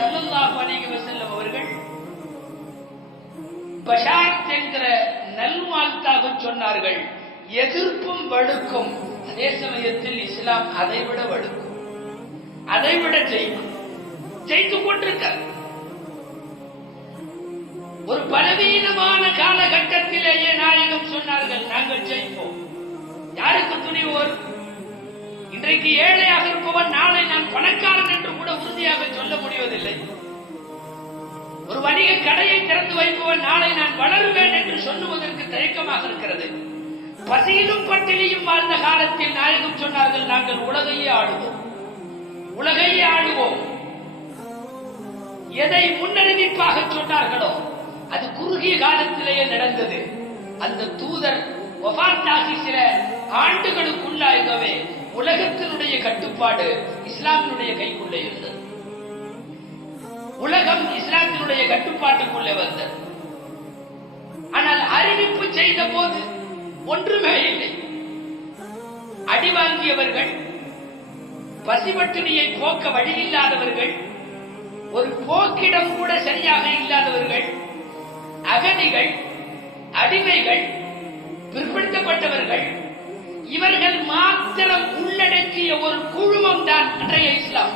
ஸல்லல்லாஹு அலைஹி வஸல்லம் அவர்கள் பஷாரத் என்கிற நல்வாழ்த்தாக சொன்னார்கள். எதிர்ப்பும் வழுக்கும். அதே சமயத்தில் இஸ்லாம் அதைவிட வழுக்கும், அதைவிட ஜெயித்து கொண்டிருக்கிறது. ஒரு பலவீனமான காலகட்டத்திலேயே நாயகம் சொன்னார்கள், நாங்கள் ஜெயிப்போம். யாருக்கு துணிவோர்? இன்றைக்கு ஏழையாக இருப்பவன் நாளை நான் பணக்காரன் என்று கூட உறுதியாக சொல்ல முடிவதில்லை. ஒரு வணிக கடையை திறந்து வைப்பவன் நாளை நான் வளருவேன் என்று சொல்லுவதற்கு தயக்கமாக இருக்கிறது. பசியிலும் பட்டினியும் வாழ்ந்த காலத்தில் நாயகம் சொன்னார்கள், நாங்கள் உலகையே ஆளுவோம், உலகையே ஆளுவோம். எதை முன்னறிவிப்பாக சொன்னார்களோ அது குறுகிய காலத்திலேயே நடந்தது. அந்த தூதர் வஃபாத்தாகி சில ஆண்டுகளுக்குள்ளாகவே உலகத்தினுடைய கட்டுப்பாடு இஸ்லாமினுடைய கைக்குள்ளே இருந்தது. உலகம் இஸ்லாத்தினுடைய கட்டுப்பாட்டுக்குள்ளே வந்தது. ஆனால் அறிவிப்பு செய்த போது ஒன்றுமே இல்லை. அடி வாங்கியவர்கள், பசிபட்டினியை போக்க வழி இல்லாதவர்கள், ஒரு போக்கிடம் கூட சரியாக இல்லாதவர்கள், அகதிகள், அடிமைகள், பிற்படுத்தப்பட்டவர்கள், இவர்கள் மாத்திரம் உள்ளடக்கிய ஒரு குழுமம் தான் அன்றைய இஸ்லாம்.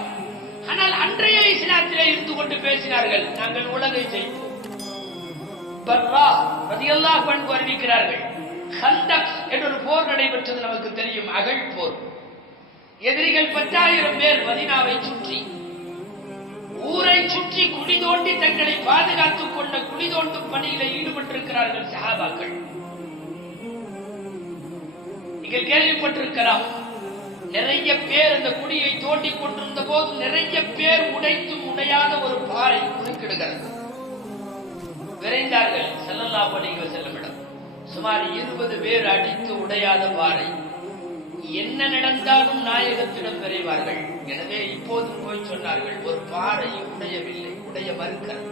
ஆனால் அன்றைய இஸ்லாத்திலே இருந்து கொண்டு பேசினார்கள், நாங்கள் உலகை ஜெயிப்போம். பர்ரா ரலியல்லாஹு அன்ஹு அறிவிக்கிறார்கள், கந்தக் என்ற ஒரு போர் நடைபெற்றது, நமக்கு தெரியும், அகழ் போர். எதிரிகள் 10,000 பேர் மதீனாவை சுற்றி, ஊரை சுற்றி குழி தோண்டி தங்களை பாதுகாத்துக் கொண்ட குழி தோண்டும் பணியில ஈடுபட்டிருக்கிறார்கள் சஹாபாக்கள். நீங்கள் கேள்விப்பட்டிருக்கலாம், நிறைய பேர் அந்த குழியை தோண்டி கொண்டிருந்த போது நிறைய பேர் உடைத்தும் உடையாத ஒரு பாறை குறுக்கிடுகிறது. விரைந்தார்கள் ஸல்லல்லாஹு அலைஹி வஸல்லமிடம். சுமார் 20 பேர் அடித்து உடையாத பாறை. என்ன நடந்தாலும் நாயகத்திடம் விரைவார்கள். எனவே இப்போதும் போய் சொன்னார்கள், ஒரு பாறை உடையவில்லை, உடைய மறுக்கிறது.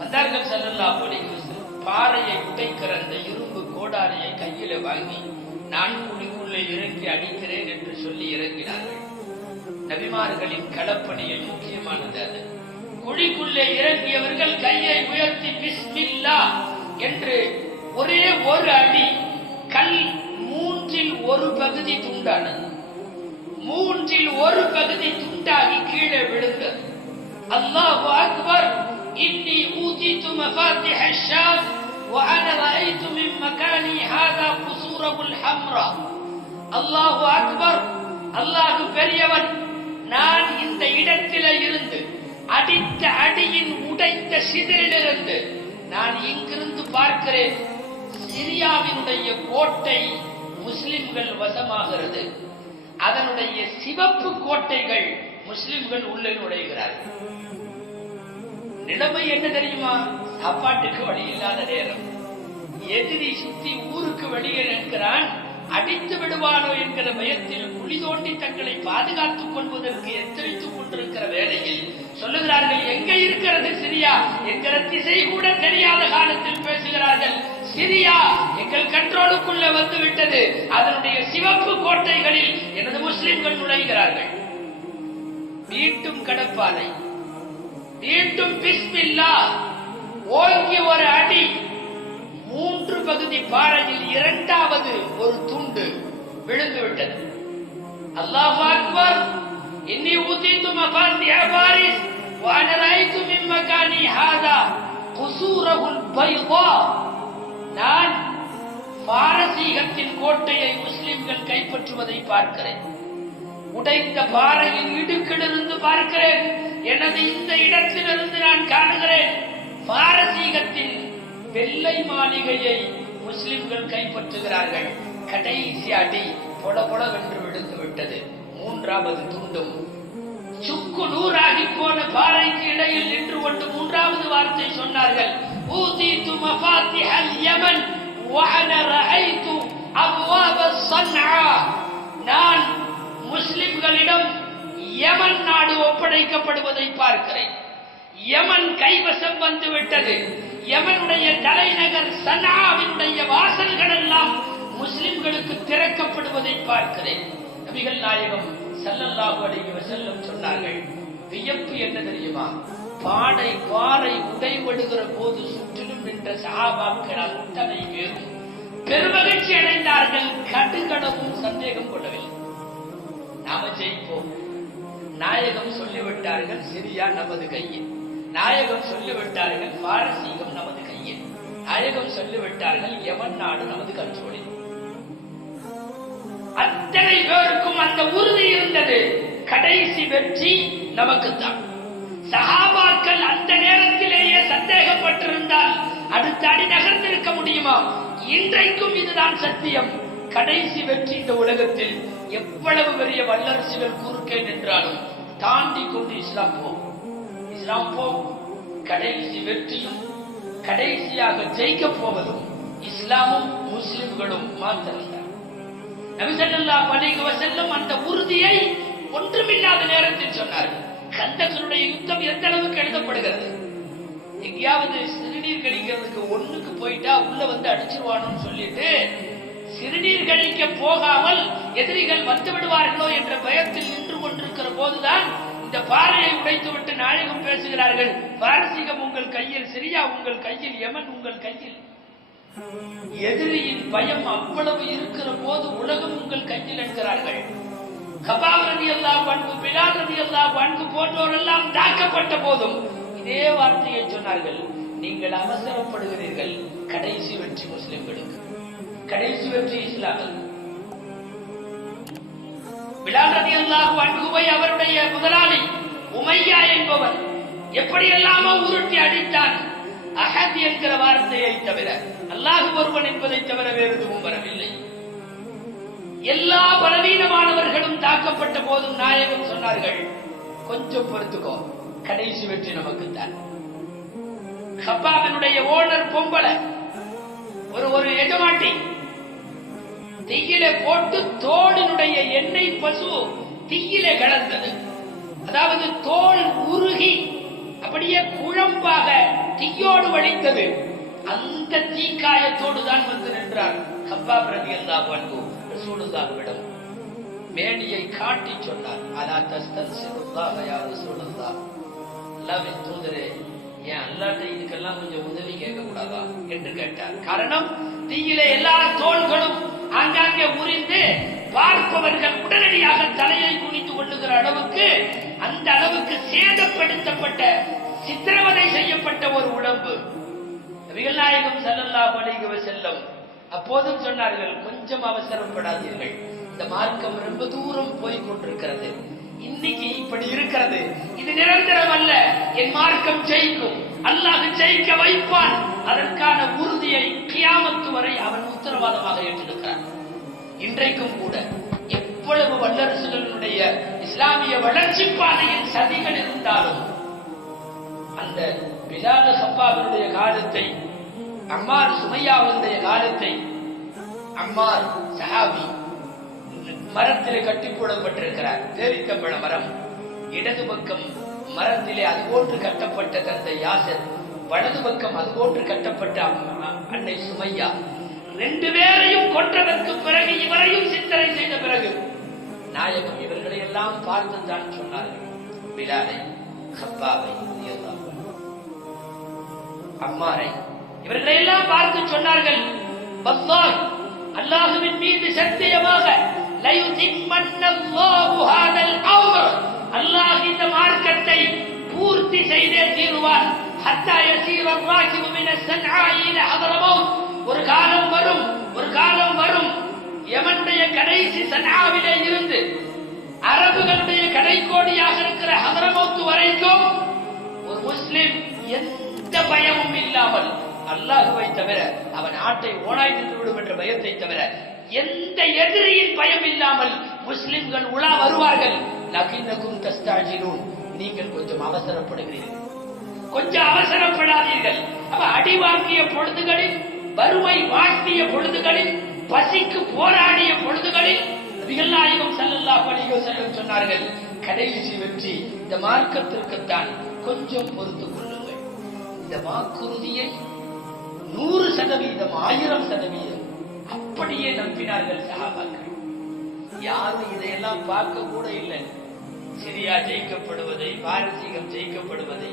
வந்தார்கள் ஸல்லல்லாஹு அலைஹி வஸல்லம். பாறையை உடைக்கிற அந்த இரும்பு கோடாரியை கையில வாங்கி, நான் குழிக்குள்ளே இறங்கி அடிக்கிறேன் என்று சொல்லி இறங்கினார்கள். நபிமார்களின் களப்பணியில் முக்கியமானது அது. குழிக்குள்ளே இறங்கியவர்கள் கையை உயர்த்தி பிஸ்மில்லாஹ் என்று ஒரே ஒரு அடி, கல் 3இல் ஒரு பகுதி துண்டானது. 3இல் ஒரு பகுதி துண்டாகி கீழே விழுந்தது. அல்லாஹு அக்பர், இன்னி ஊதித்து மஃபாத்திஹ ஷாம் وأنا رأيت من مكاني هذا قصوره الحمراء. அல்லாஹு அக்பர், அல்லாஹு பெரியவன். நான் இந்த இடத்திலே இருந்து, அடித்த அடியின் உடைத்த சிதறிலிருந்து நான் இங்கிருந்து பார்க்கிறேன், சிரியாவினுடைய கோட்டை முஸ்லிம்கள் வசமாகிறது. அதனுடைய சிவப்பு கோட்டைகள் முஸ்லிம்கள் உள்ளே நுழைகிறார்கள். நிலைமை என்ன தெரியுமா? சாப்பாட்டுக்கு வழி இல்லாத நேரம். எதிரி சுத்தி ஊருக்கு வெளியே நிற்கிறான். அடித்து விடுவானோ என்கிற பயத்தில் குழி தோண்டி தங்களை பாதுகாத்துக் கொள்வதற்கு எச்சரித்துக் கொண்டிருக்கிற வேளையில் சொல்லுகிறார்கள், எங்க இருக்கிறது சிரியா என்கிற திசை கூட தெரியாத காலத்தில் பேசுகிறார்கள். சிரியா எங்கள் கண்ட்ரோலுக்குள்ள வந்து விட்டது. அதனுடைய சிவப்பு கோட்டைகளில் எனது முஸ்லிம்கள் நுழைகிறார்கள். மீண்டும் கடப்பாறை, மீண்டும் பிஸ்மில்லாஹ், ஓங்கி ஒரு அடி, 3 பகுதி பாறையில் 2வது ஒரு துண்டு விழுந்து விட்டது. அல்லாஹு அக்பர், இன்னி ஊதித்து மஃபாத்திஹ பாரிஸ் வ அனா ரஅய்து மின் மகானி ஹாதா குசூரஹுல் பைதா. நான் பாரசீகத்தின் கோட்டையை முஸ்லிம்கள் கைப்பற்றுவதை பார்க்கிறேன். உடைந்த பாறையின் இடுக்கிலிருந்து பார்க்கிறேன். எனது இந்த இடத்திலிருந்து நான் காணுகிறேன், பாரசீகத்தின் வெள்ளை மாளிகையை முஸ்லிம்கள் கைப்பற்றுகிறார்கள். கடைசி அடி பொல பொலவென்று விழுந்து விட்டது. 3வது துண்டும் சுக்கு நூறாகி போன பாறைக்கு இடையில் நின்று கொண்டு 3வது வார்த்தை சொன்னார்கள், ஊதித்து மஃபாத்திஹல் யமன் வ அனா ரஅய்து அப்வாப ஸன்ஆ. நான் முஸ்லிம்களிடம் யமன் நாடு ஒப்படைக்கப்படுவதை பார்க்கிறேன். யமன் கைவசம் வந்து விட்டது. யமனுடைய தலைநகர் சன்ஆவினுடைய வாசல்கள் எல்லாம் முஸ்லிம்களுக்கு திறக்கப்படுவதை பார்க்கிறேன். நபிகள் நாயகம் ஸல்லல்லாஹு அலைஹி வஸல்லம் சொன்னார்கள், வியப்பு என்ன தெரியுமா? பானை பாறை உடைபடுகிற போது சுற்றிலும் நின்ற சஹாபாக்கள் அத்தனை பேரும் பெருமகிழ்ச்சி அடைந்தார்கள். கடுகளவும் சந்தேகம் கொள்ளவில்லை. நாம ஜெயிப்போம். நாயகம் சொல்லிவிட்டார்கள், சிரியா நமது கையில். நாயகம் சொல்லிவிட்டார்கள், பாரசீகம் நமது கையில். நாயகம் சொல்லிவிட்டார்கள், யமன் நாடு நமது கண்ட்ரோலில். அத்தனை பேருக்கும் அந்த உறுதி இருந்தது, கடைசி வெற்றி நமக்குத்தான். சஹாபாக்கள் அந்த நேரத்திலேயே சந்தேகப்பட்டிருந்தால் அடுத்த அடி நகர்ந்திருக்க முடியுமா? இன்றைக்கும் இதுதான் சத்தியம். கடைசி வெற்றி இந்த உலகத்தில் எவ்வளவு பெரிய வல்லரசுகள் குறுக்கே நின்றாலும் தாண்டி கொண்டு இஸ்லாம் போகும். இஸ்லாம் போகும். கடைசி வெற்றியும் கடைசியாக ஜெயிக்க போவதும் இஸ்லாமும் முஸ்லிம்களும் மாத்திரம்தான். நபி ஸல்லல்லாஹு அலைஹி வஸல்லம் அந்த உறுதியை ஒன்றுமில்லாத நேரத்தில் சொன்னார்கள். கந்தகனுடைய யுத்தம் எந்த அளவுக்கு எழுதப்படுகிறது? எங்கேயாவது சிறுநீர் கழிக்கிறதுக்கு ஒண்ணுக்கு போயிட்டா உள்ள வந்து அடிச்சிருவானோன்னு சொல்லிட்டு சிறுநீர் கழிக்க போகாமல் எதிரிகள் வந்து விடுவார்களோ என்ற பயத்தில் நின்று கொண்டிருக்கிற போதுதான் இந்த பாறையை உடைத்துவிட்டு நாயகம் பேசுகிறார்கள், பாரசீகம் உங்கள் கையில், சிரியா உங்கள் கையில், யமன் உங்கள் கையில். எதிரியின் பயம் அவ்வளவு இருக்கிற போது உலகம் உங்கள் கையில் என்கிறார்கள். கபாப் ரலியல்லாஹு அன்ஹு, பிலால் ரலியல்லாஹு அன்ஹு போன்றோரெல்லாம் தாக்கப்பட்ட போதும் இதே வார்த்தையை சொன்னார்கள், நீங்கள் அவசரப்படுகிறீர்கள், கடைசி வெற்றி முஸ்லிம்களுக்கு, கடைசி வெற்றி இஸ்லாமுக்கு. பிலால் ரலியல்லாஹு அன்ஹுவை அவருடைய முதலாளி உமையா என்பவர் எப்படியெல்லாமோ உருட்டி அடித்தான். அஹத் என்கிற வார்த்தையை தவிர, அல்லாஹ் ஒருவன் என்பதை தவிர வேறு எதுவும் வரவில்லை. எல்லா பலவீனமானவர்களும் தாக்கப்பட்ட போதும் நாயகம் சொன்னார்கள், கொஞ்சம் பொறுத்துக்கோ, கடைசி வெற்றி நமக்குத்தான். கபாபினுடைய ஓனர் பொம்பளை, ஒரு எஜமாட்டி தீயில போட்டு தோளினுடைய எண்ணெய் பசு தீயில கலந்தது. அதாவது தோல் உருகி அப்படியே குழம்பாக தீயோடு வடித்தது. அந்த தீக்காயத்தோடு தான் வந்து நின்றார் கபாப் ரலியல்லாஹு அன்ஹு. ரசூலுல்லாஹ்விடம் மேனியை காட்டி சொன்னார், அலா தஸ்தன்சிருல்லாஹ யா ரசூலுல்லாஹ், அல்லாஹ்வின் தூதரே, ஏன் அல்லாஹ்ட்ட இதுக்கெல்லாம் கொஞ்சம் உதவி கேட்க கூடாதா என்று கேட்டார். காரணம், தீயிலே எல்லா தோள்களும் ஆங்காங்கே உரிந்து பார்ப்பவர்கள் உடனடியாக தலையை குனிந்து கொள்ளுகிற அளவுக்கு, அந்த அளவுக்கு சேதப்படுத்தப்பட்ட, சித்திரவதை செய்யப்பட்ட ஒரு உடம்பு. நபிகள் நாயகம் ஸல்லல்லாஹு அலைஹி வஸல்லம் அப்போதும் சொன்னார்கள், கொஞ்சம் அவசரப்படாதீர்கள், இந்த மார்க்கம் ரொம்ப தூரம் போய் கொண்டிருக்கிறது, இன்னைக்கு இப்படி இருக்கிறது, இது நிரந்தரம் அல்ல, என் மார்க்கம் ஜெயிக்கும், அல்லாஹ் ஜெயிக்க வைப்பான். அதற்கான உறுதியை கியாமத்து வரை அவன் உத்தரவாதமாக ஏற்றிருக்கிறான். இன்றைக்கும் கூட எவ்வளவு வல்லரசுகளுடைய இஸ்லாமிய வளர்ச்சி பாதையில் சதிகள் இருந்தாலும் அந்த பிலால் கபாபினுடைய காலத்தை, அம்மார் சுமையாவுடைய காலத்தை, அம்மார் சஹாபி மரத்திலே கட்டி போடப்பட்டிருக்கிறார். பேரித்தம்பழ மரம், இடது பக்கம் மரத்திலே அதுபோன்று கட்டப்பட்ட தந்தை யாசர், வலது பக்கம் அதுபோன்று கட்டப்பட்ட அன்னை சுமையா. ரெண்டு பேரையும் கொன்றதற்கு பிறகு, இவரையும் சித்தரை செய்த பிறகு நாயகம் இவர்களை எல்லாம் பார்த்து தான் சொன்னார்கள், பிலாலை, கப்பாவை, அம்மாரை, இவர்களை எல்லாம் பார்த்து சொன்னார்கள், வல்லாஹ், அல்லாஹுவின் மீது சத்தியமாக, அல்லாஹ் இந்த மார்க்கத்தை பூர்த்தி செய்தே தீருவான். ஒரு காலம் வரும், ஒரு காலம் வரும், யமனுடைய கடைசி சன்ஆவிலே இருந்து அரபுகளுடைய கடைக்கோடியாக இருக்கிற ஹதரமௌத் வரைக்கும் ஒரு முஸ்லிம் எந்த பயமும் இல்லாமல், அல்லாஹுவை தவிர, அவன் ஆட்டை ஓனாய் நின்றுவிடும் என்ற பயத்தை தவிர எந்த எதிரியின் பயம் இல்லாமல் முஸ்லிம்கள் உலா வருவார்கள். லகின்னகும் தஸ்தாஜிலூன், நீங்கள் கொஞ்சம் அவசரப்படுகிறீர்கள், கொஞ்சம் அவசரப்படாதீர்கள். அப்ப அடி வாங்கிய பொழுதுகளில், வறுமை வாட்டிய பொழுதுகளில், பசிக்கு போராடிய பொழுதுகளில் நபிகள் நாயகம் ஸல்லல்லாஹு அலைஹி வஸல்லம் சொன்னார்கள், கடைசி வெற்றி இந்த மார்க்கத்திற்குத்தான், கொஞ்சம் பொறுத்துக் கொள்ளுங்கள். இந்த வாக்குறுதியை 100%, 1000% அப்படியே நம்பினார்கள் சஹாபாக்கள். யாரும் இதையெல்லாம் பார்க்க கூட இல்லை. சிரியா ஜெயிக்கப்படுவதை, பாரசீகம் ஜெயிக்கப்படுவதை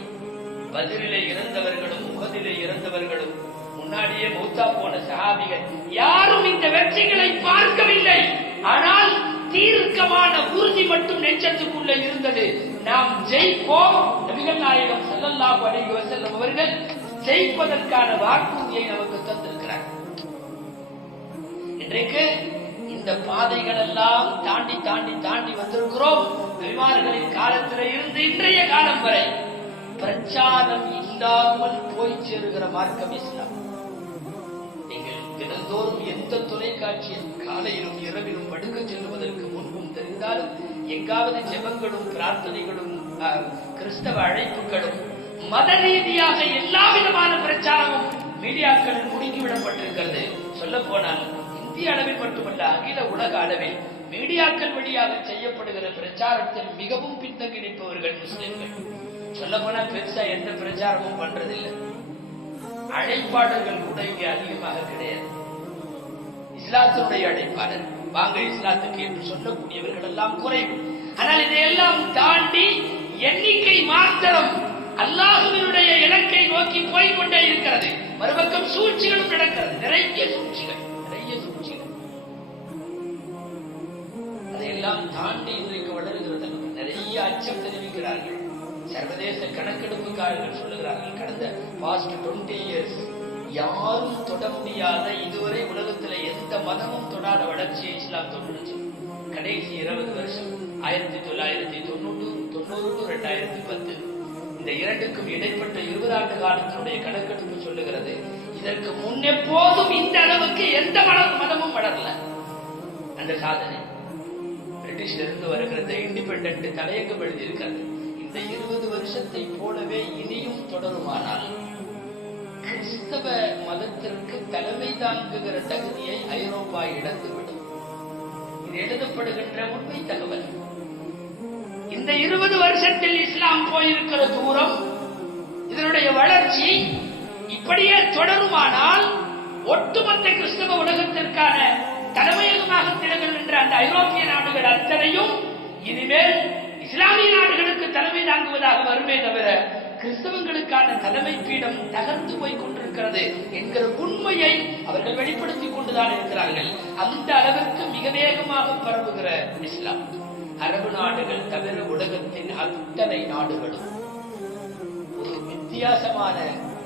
பதிரிலே இறந்தவர்களும் உஹதிலே இறந்தவர்களும் முன்னாடியே மௌத்தா போன சஹாபிகள் யாரும் இந்த வெற்றிகளை பார்க்கவில்லை. ஆனால் தீர்க்கமான உறுதி மட்டும் நெஞ்சத்துக்குள்ள இருந்தது. நாம் ஜெயிப்போம். நபிகள் நாயகம் ஸல்லல்லாஹு அலைஹி வஸல்லம் அவர்கள் ஜெயிப்பதற்கான வாக்குறுதியை நமக்கு தந்திருக்கிறார். இன்றைக்கு இந்த பாதைகள் எல்லாம் தாண்டி தாண்டி தாண்டி வந்திருக்கிறோம். நபிமார்களின் காலத்தில் இருந்து இன்றைய காலம் வரை பிரச்சாரம் இல்லாமல் போய் சேருகிற மார்க்கம் இஸ்லாம். நீங்கள் தினந்தோறும் எந்த தொலைக்காட்சியில் காலையிலும் இரவிலும் படுக்க செல்வதற்கு முன்பும் தெரிந்தாலும் எங்காவது ஜெபங்களும் பிரார்த்தனைகளும் கிறிஸ்தவ அழைப்புகளும் மத ரீதியாக எல்லா விதமான பிரச்சாரமும் மீடியாக்கள் முடுக்கிவிடப்பட்டிருக்கிறது. சொல்ல போனால் இந்திய அளவில் மட்டுமல்ல, அகில உலக அளவில் மீடியாக்கள் வழியாக செய்யப்படுகிற பிரச்சாரத்தில் மிகவும் பின்தங்கி நிற்பவர்கள் முஸ்லிம்கள். சொல்ல போனா பெருசா எந்த பிரச்சாரமும் பண்றதில்லை. அழைப்பாளர்கள் கூட இங்கே அதிகமாக கிடையாது. இஸ்லாத்தினுடைய அழைப்பாளர் வாங்க இஸ்லாத்துக்கு என்று சொல்லக்கூடியவர்கள் எல்லாம் குறைவு. ஆனால் இதையெல்லாம் தாண்டி எண்ணிக்கை மாத்திரம் அல்லாஹ்வினுடைய இலக்கை நோக்கி போய்கொண்டே இருக்கிறது. மறுபக்கம் சூழ்ச்சிகளும் நடக்கிறது. நிறைய சூழ்ச்சிகள். அதையெல்லாம் தாண்டி இன்றைக்கு வளருகிறது. நிறைய அச்சம் தெரிவிக்கிறார்கள். சர்வதேச கணக்கெடுப்புக்காரர்கள் சொல்லுகிறார்கள், கடந்த பாஸ்ட் 20 years யாரும் தொட முடியாத, இதுவரை உலகத்தில் எந்த மதமும் தொடாத வளர்ச்சியை இஸ்லாம் தொட்டுச்சு. கடைசி 20 வருஷம் 1990 to 2010 இந்த இரண்டுக்கும் இடைப்பட்ட 20 ஆண்டு காலத்தினுடைய கணக்கெடுப்பு சொல்லுகிறது, இதற்கு முன்னெப்போதும் இந்த அளவுக்கு எந்த மதமும் வளரல. அந்த சாதனை பிரிட்டிஷ்ல இருந்து வருகிற இண்டிபெண்டன்ட் தலையங்கம் எழுதியிருக்கிறது. இந்த 20 வருஷத்தை போலவே இனியும் தொடருமானால் கிறிஸ்தவ மதத்திற்கு தலைமை தாங்குகிற தகுதியை ஐரோப்பா இழந்துவிடும். இது எழுதப்படுகின்ற உண்மை தகவல். இந்த 20 வருஷத்தில் இஸ்லாம் போயிருக்கிற தூரம், இதனுடைய வளர்ச்சி இப்படியே தொடருமானால் ஒட்டுமொத்த கிறிஸ்தவ உலகத்திற்கான தலைமையகமாக திகழ்கின்ற அந்த ஐரோப்பிய நாடுகள் அத்தனையும் இனிமேல் இஸ்லாமிய நாடுகளுக்கு தலைமை தாங்குவதாக வருமே தவிர கிறிஸ்தவங்களுக்கான தலைமை பீடம் தகர்ந்து போய் கொண்டிருக்கிறது என்கிற உண்மையை அவர்கள் வெளிப்படுத்திக் கொண்டுதான் இருக்கிறார்கள். அந்த அளவிற்கு மிக வேகமாக பரவுகிற இஸ்லாம் அரபு நாடுகள் தவிர உலகத்தின் அத்தனை நாடுகளும் ஒரு வித்தியாசமான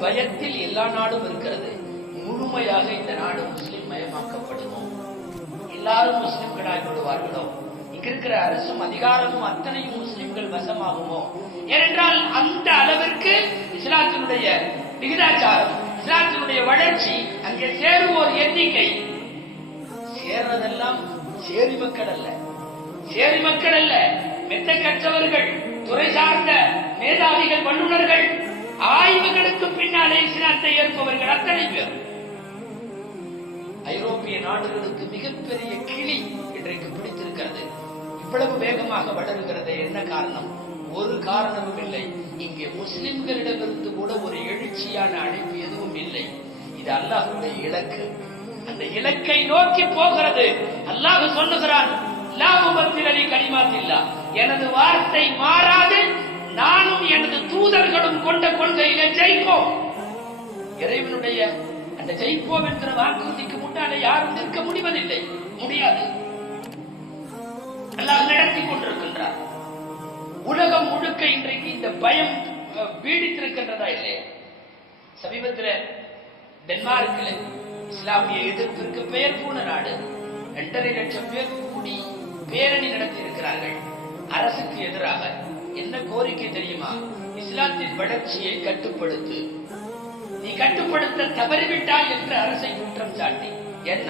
பயத்தில் எல்லா நாடும் இருக்கிறது. முழுமையாக இந்த நாடு முஸ்லிம் மயமாக்கப்படுமோ, எல்லாரும் முஸ்லிம்களாய் விடுவார்களோ, இங்க இருக்கிற அரசும் அதிகாரமும் அத்தனையும் முஸ்லிம்கள் வசமாகுமோ? ஏனென்றால் அந்த அளவிற்கு இஸ்லாத்தினுடைய விகிதாச்சாரம், இஸ்லாத்தினுடைய வளர்ச்சி, அங்கே சேருவோர் எண்ணிக்கை, சேர்றதெல்லாம் சேரி மக்கள் அல்ல, சேரி மக்கள் அல்ல, மெத்த கற்றவர்கள், துறை சார்ந்த மேதாவிகள், வல்லுநர்கள், ஆய்வுகளுக்கு பின்னாலே இஸ்லாத்தை ஏற்பவர்கள் அத்தனை பேர். ஐரோப்பிய நாடுகளுக்கு மிகப்பெரிய கிளி இன்றைக்கு பிடித்திருக்கிறது. இவ்வளவு வேகமாக வளருகிறது. என்ன காரணம்? ஒரு காரணமும் இல்லை. இங்கே முஸ்லிம்களிடமிருந்து கூட ஒரு எழுச்சியான அழைப்பு எதுவும் இல்லை. இது அல்லாஹ்வுடைய இலக்கு. அந்த இலக்கை நோக்கி போகிறது. அல்லாஹ் சொல்லுகிறான், லா முபத்தில லி கலிமாத்தில்லாஹ், எனது வார்த்தை மாறாது, நானும் எனது தூதர்களும் கொண்ட கொள்கையிலே ஜெயிப்போம். இறைவனுடைய அந்த ஜெயிப்போம் என்கிற வாக்குறுதிக்கு முன்னாலே யாரும் நிற்க முடிவதில்லை, முடியாது. அல்லாஹ் நடத்தி கொண்டிருக்கின்றார். உலகம் முழுக்க இன்றைக்கு இந்த பயம் பீடித்திருக்கின்றதா இல்லையா? சமீபத்தில் டென்மார்க்கில் இஸ்லாமிய எதிர்ப்பிற்கு பெயர் போன நாடு 2.5 லட்சம் பேர் கூடி பேரணி நடத்தி இருக்கிறார்கள் அரசுக்கு எதிராக. என்ன கோரிக்கை தெரியுமா? இஸ்லாத்தின் வளர்ச்சியை கட்டுப்படுத்து, நீ கட்டுப்படுத்த தவறிவிட்டாய் என்று அரசை குற்றம் சாட்டி. என்ன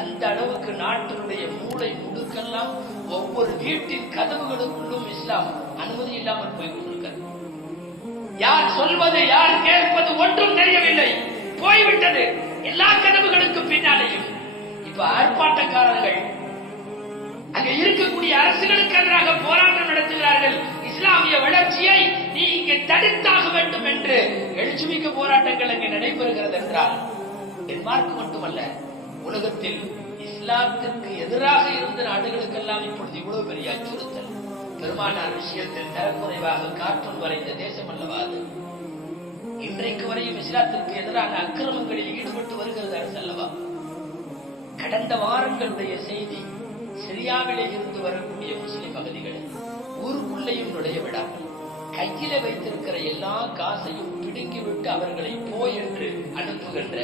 அந்த அளவுக்கு நாட்டினுடைய மூளை முடுக்கெல்லாம் ஒவ்வொரு வீட்டின் கதவுகளுக்குள்ளும் இஸ்லாம் அனுமதி இல்லாமல் போய் கொண்டிருக்கிறது. யார் சொல்வது யார் கேட்பது ஒன்றும் தெரியவில்லை, போய்விட்டது எல்லா கதவுகளுக்கு பின்னாலேயும். இப்ப ஆர்ப்பாட்டக்காரர்கள் அங்க இருக்கக்கூடிய அரசுகளுக்கு எதிராக போராட்டம் நடத்துகிறார்கள். இஸ்லாமிய வளர்ச்சியை நீ இங்கே தடுத்தாக வேண்டும் என்று எழுச்சிமிக்க போராட்டங்கள் அங்கே நடைபெறுகிறது என்றால், டென்மார்க் மட்டுமல்ல, உலகத்தில் இஸ்லாத்திற்கு எதிராக இருந்த நாடுகளுக்கெல்லாம் இப்பொழுது இவ்வளவு பெரிய அச்சுறுத்தல். பெருமானார் விஷயத்தில் தரக்குறைவாக கார்ட்டூன் வரைந்த தேசம் அல்லவா அது? இன்றைக்கு வரையும் இஸ்லாத்திற்கு எதிரான அக்கிரமங்களில் ஈடுபட்டு வருகிறது அரசு அல்லவா? கடந்த வாரங்களுடைய செய்தி, சிரியாவிலே இருந்து வரக்கூடிய முஸ்லிம் அகதிகள் ஊருக்குள்ளேயும் நுழைய விடாமல் கையில வைத்திருக்கிற எல்லா காசையும் பிடுங்கிவிட்டு அவர்களை போய் என்று அனுப்புகின்ற,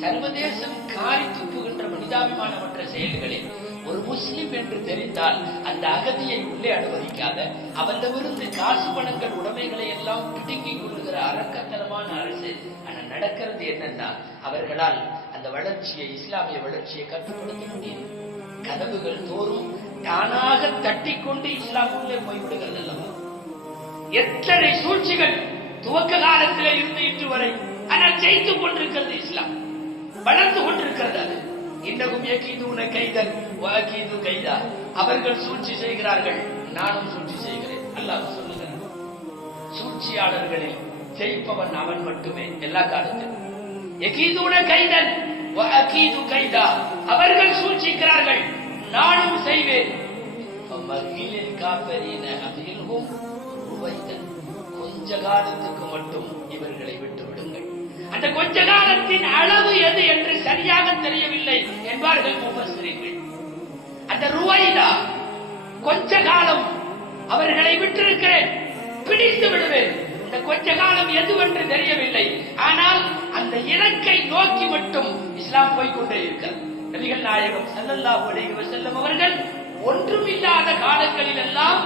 சர்வதேசம் காரி துப்புகின்ற மனிதாபிமானமற்ற செயல்களில் ஒரு முஸ்லிம் என்று தெரிந்தால் அந்த அகதியை உள்ளே அனுமதிக்காத, அவரிடமிருந்து காசு பணங்கள் உடைமைகளை எல்லாம் பிடுங்கிக் கொள்ளுகிற அரக்கத்தனமான அரசு. ஆனால் நடக்கிறது என்னன்னா, அவர்களால் அந்த வளர்ச்சியை, இஸ்லாமிய வளர்ச்சியை கட்டுப்படுத்த முடியும். கதவுகள் தோறும் தானாக தட்டிக்கொண்டு இஸ்லாம் உள்ளே போய்விடுகிறது அல்லவா? எத்தனை சூழ்ச்சிகள் துவக்க காலத்தில் இருந்து இன்று வரை, ஆனால் ஜெயித்துக் கொண்டிருக்கிறது இஸ்லாம், வளர்ந்து கொண்டிருக்கிறது. அது இன்னகும் யகீதுன கைதன் வஅகீது கைதா. அவர்கள் சூழ்ச்சி செய்கிறார்கள், நானும் சூழ்ச்சி செய்கிறேன். அல்லாஹ் சொல்லுகிறார், சூழ்ச்சியாளர்களில் ஜெயிப்பவன் அவன் மட்டுமே எல்லா காலத்திலும். யகீதுன கைதன் வஅகீது கைதா. அவர்கள் சூழ்ச்சிக்கிறார்கள், நானும் செய்வேன். மகிழில் காஃபிரீன அமில்ஹும் ருவைதன். கொஞ்ச காலத்துக்கு மட்டும் இவர்களை விட்டு விடுங்கள். அந்த கொஞ்ச காலத்தின் அளவு எது என்று சரியாக தெரியவில்லை என்பார்கள் முஃபஸ்ஸிரீன்கள். அந்த ருவைதா, கொஞ்ச காலம் அவர்களை விட்டிருக்கிறேன், பிடித்து விடுவேன். இந்த கொஞ்ச காலம் எதுவென்று தெரியவில்லை. ஆனால் அந்த இலக்கை நோக்கி மட்டும் இஸ்லாம் போய்கொண்டே இருக்கிறது. நபிகள் நாயகம் ஸல்லல்லாஹு அலைஹி வஸல்லம் அவர்கள் ஒன்றுமில்லாத காலங்களில் எல்லாம்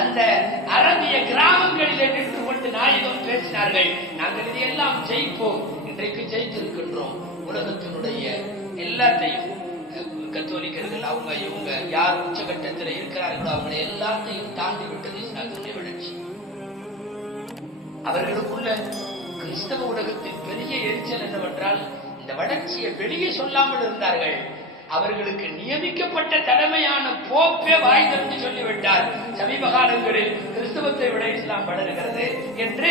அந்த அரபிய கிராமங்களிலே நின்று கொண்டு நாயகம் பேசினார்கள், நாங்கள் இதையெல்லாம் ஜெயிப்போம். இன்றைக்கு ஜெயித்திருக்கின்றோம். உலகத்தினுடைய எல்லாத்தையும், கத்தோலிக்கர்கள் அவங்க இவங்க யார் உச்சகட்டத்தில் இருக்கிறார்களோ அவங்களை எல்லாத்தையும் தாண்டி விட்டது இஸ்லாத்தினுடைய வளர்ச்சி. அவர்களுக்குள்ள கிறிஸ்தவ உலகத்தின் பெரிய எரிச்சல் என்னவென்றால், இந்த வளர்ச்சியை வெளியே சொல்லாமல் இருந்தார்கள். அவர்களுக்கு நியமிக்கப்பட்ட தலைமையான போப்பே வாய் திறந்து சொல்லிவிட்டார், சமீப காலங்களில் கிறிஸ்தவத்தை விட இஸ்லாம் வளர்கிறது என்று.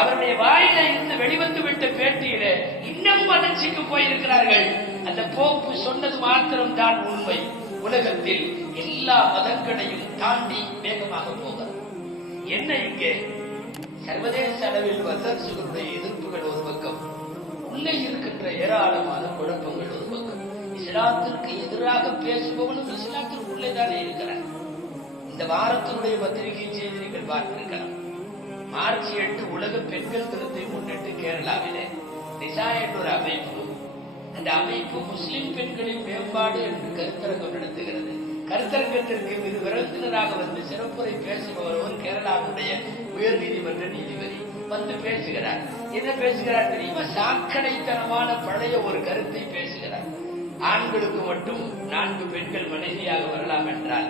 அவருடைய வாயில இருந்து வெளிவந்து விட்ட பேட்டியில இன்னும் வளர்ச்சிக்கு போயிருக்கிறார்கள். அந்த போப்பு சொன்னது மாத்திரம் தான் உண்மை. உலகத்தில் எல்லா மதங்களையும் தாண்டி வேகமாக போகிறது. என்ன இங்கே சர்வதேச அளவில் வல்லரசுகளுடைய எதிர்ப்புகள் ஒரு பக்கம், உள்ளே இருக்கின்ற ஏராளமான குழப்பங்கள் ஒரு பக்கம். இஸ்லாத்திற்கு எதிராக பேசுபவனும் இஸ்லாத்திற்கு உள்ளேதானே இருக்கிறார். இந்த வாரத்தினுடைய பத்திரிகை செய்தி நீங்கள் பார்த்திருக்கலாம். மார்ச் 8 உலக பெண்கள் தினத்தை முன்னிட்டு கேரளாவிலே நிசா என்ற ஒரு அமைப்பு, அந்த அமைப்பு முஸ்லிம் பெண்களின் மேம்பாடு என்று கருத்தரங்கம் நடத்துகிறது. கருத்தரங்கத்திற்கு மிக விருந்தினராக வந்து சிறப்புரை பேசுபவர் ஒரு கேரளாவுடைய உயர் நீதிமன்ற நீதிபதி வந்து பேசுகிறார். என்ன பேசுகிறார் தெரியுமா? சாக்கடைத்தனமான பழைய ஒரு கருத்தை பேசுகிறார். ஆண்களுக்கு மட்டும் 4 பெண்கள் மனைவியாக வரலாம் என்றால்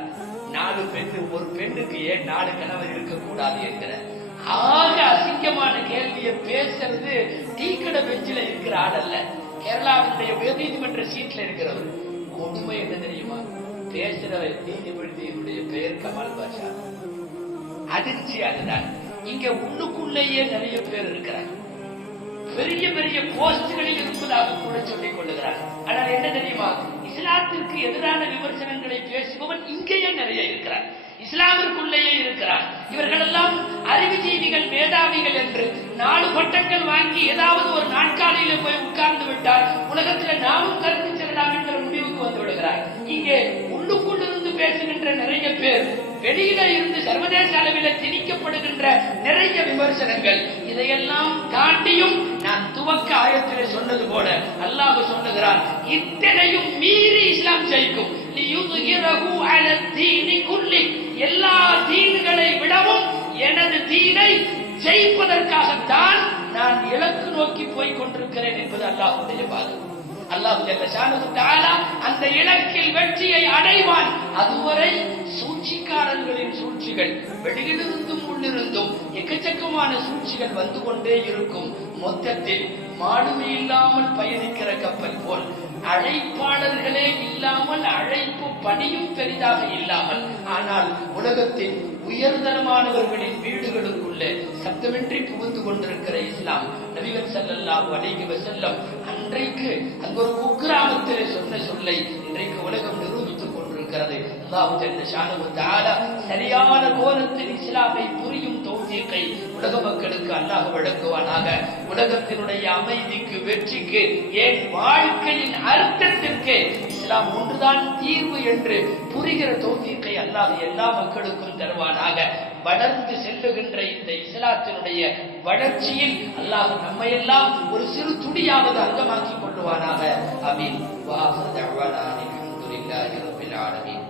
4 பெண்கள், ஒரு பெண்ணுக்கு ஏன் 4 கணவர் இருக்கக்கூடாது என்கிற ஆக அசிங்கமான கேள்வியை பேசுறது டீக்கடை பெஞ்சில இருக்கிற ஆள் அல்ல, கேரளாவுடைய உயர் நீதிமன்ற சீட்ல இருக்கிறவர். கொடுமை என்ன தெரியுமா? பேசுற நீதிபதியினுடைய பெயர் கமால் பாஷா. அதிர்ச்சி அதுதான். இங்க உள்ளுக்குள்ளேயே நிறைய பேர் இருக்கிறாங்க, பெரிய பெரிய போஸ்ட்களில் இருப்பதாக கூட சொல்லிக் கொள்ளுகிறார். ஆனால் என்ன தெரியுமா? இஸ்லாத்திற்கு எதிரான விமர்சனங்களை பேசுபவன் இங்கேயே நிறைய இருக்கிறார், இஸ்லாமிற்குள்ளேயே இருக்கிறார். இவர்கள் எல்லாம் அறிவுஜீவிகள், மேதாவிகள் என்று 4 பட்டங்கள் வாங்கி ஏதாவது ஒரு நாட்காலையில போய் உட்கார்ந்து விட்டால் உலகத்தில் நாமும் கருத்து செல்லலாம் என்கிற முடிவுக்கு வந்து விடுகிறார். இங்கே உள்ளுக்குள்ளிருந்து பேசுகின்ற நிறைய பேர், வெளியில இருந்து சர்வதேச அளவில் திணிக்கப்படுகின்ற நிறைய விமர்சனங்கள், இதையெல்லாம் தாண்டியும் நான் துவக்க ஆயத்திலே சொன்னது போல அல்லாஹ் சொல்லுகிறான், இத்தனையும் மீறி இஸ்லாம் ஜெயிக்கும். எல்லா தீன்களை விடவும் எனது தீனை ஜெயிப்பதற்காகத்தான் நான் இலக்கு நோக்கி போய் கொண்டிருக்கிறேன் என்பது அல்லாஹ்வுடைய வாதம். அல்லாஹ் ஜல்ல ஷானுஹு தஆலா அந்த இலக்கில் வெற்றியை அடைவான். அதுவரை சூழ்ச்சிக்காரர்களின் சூழ்ச்சிகள் வெளியிலிருந்தும் உள்ளிருந்தும் எக்கச்சக்கமான சூழ்ச்சிகள் வந்து கொண்டே இருக்கும். மொத்தத்தில் மாலுமி இல்லாமல் பயணிக்கிற கப்பல் போல், அழைப்பாளர்களே இல்லாமல், அழைப்பு பணியும் பெரிதாக இல்லாமல், ஆனால் உலகத்தின் உயர்தரமானவர்களின் வீடுகளுக்குள்ளே சத்தமின்றி புகுந்து கொண்டிருக்கிற இஸ்லாம். நபிகள் ஸல்லல்லாஹு அலைஹி வஸல்லம் அன்றைக்கு அங்க ஒரு குக்கிராமத்திலே சொன்ன சொல்லை இன்றைக்கு உலகம் நிரூபித்துக் கொண்டிருக்கிறது. அல்லாஹ் ஜல்ல ஷானுஹு தஆலா சரியான கோணத்தில் இஸ்லாமை புரியும் தௌஃபீக் தௌஃபீகை உலக மக்களுக்கு அல்லாஹ் வழங்குவானாக. உலகத்தினுடைய அமைதிக்கு, வெற்றிக்கு, ஏன் வாழ்க்கையின் அர்த்தத்திற்கு இஸ்லாம் ஒன்றுதான் தீர்வு என்று புரிகிற தௌஃபீகை அல்லாஹ் எல்லா மக்களுக்கும் தருவானாக. வளர்ந்து செல்லுகின்ற இந்த இஸ்லாத்தினுடைய வளர்ச்சியில் அல்லாஹ் நம்மையெல்லாம் ஒரு சிறு துடியாவது அங்கமாக்கிக் கொள்வானாக. ஆமீன். வ ஆகிரு தஅவானா அல்ஹம்துலில்லாஹி ரப்பில் ஆலமீன்.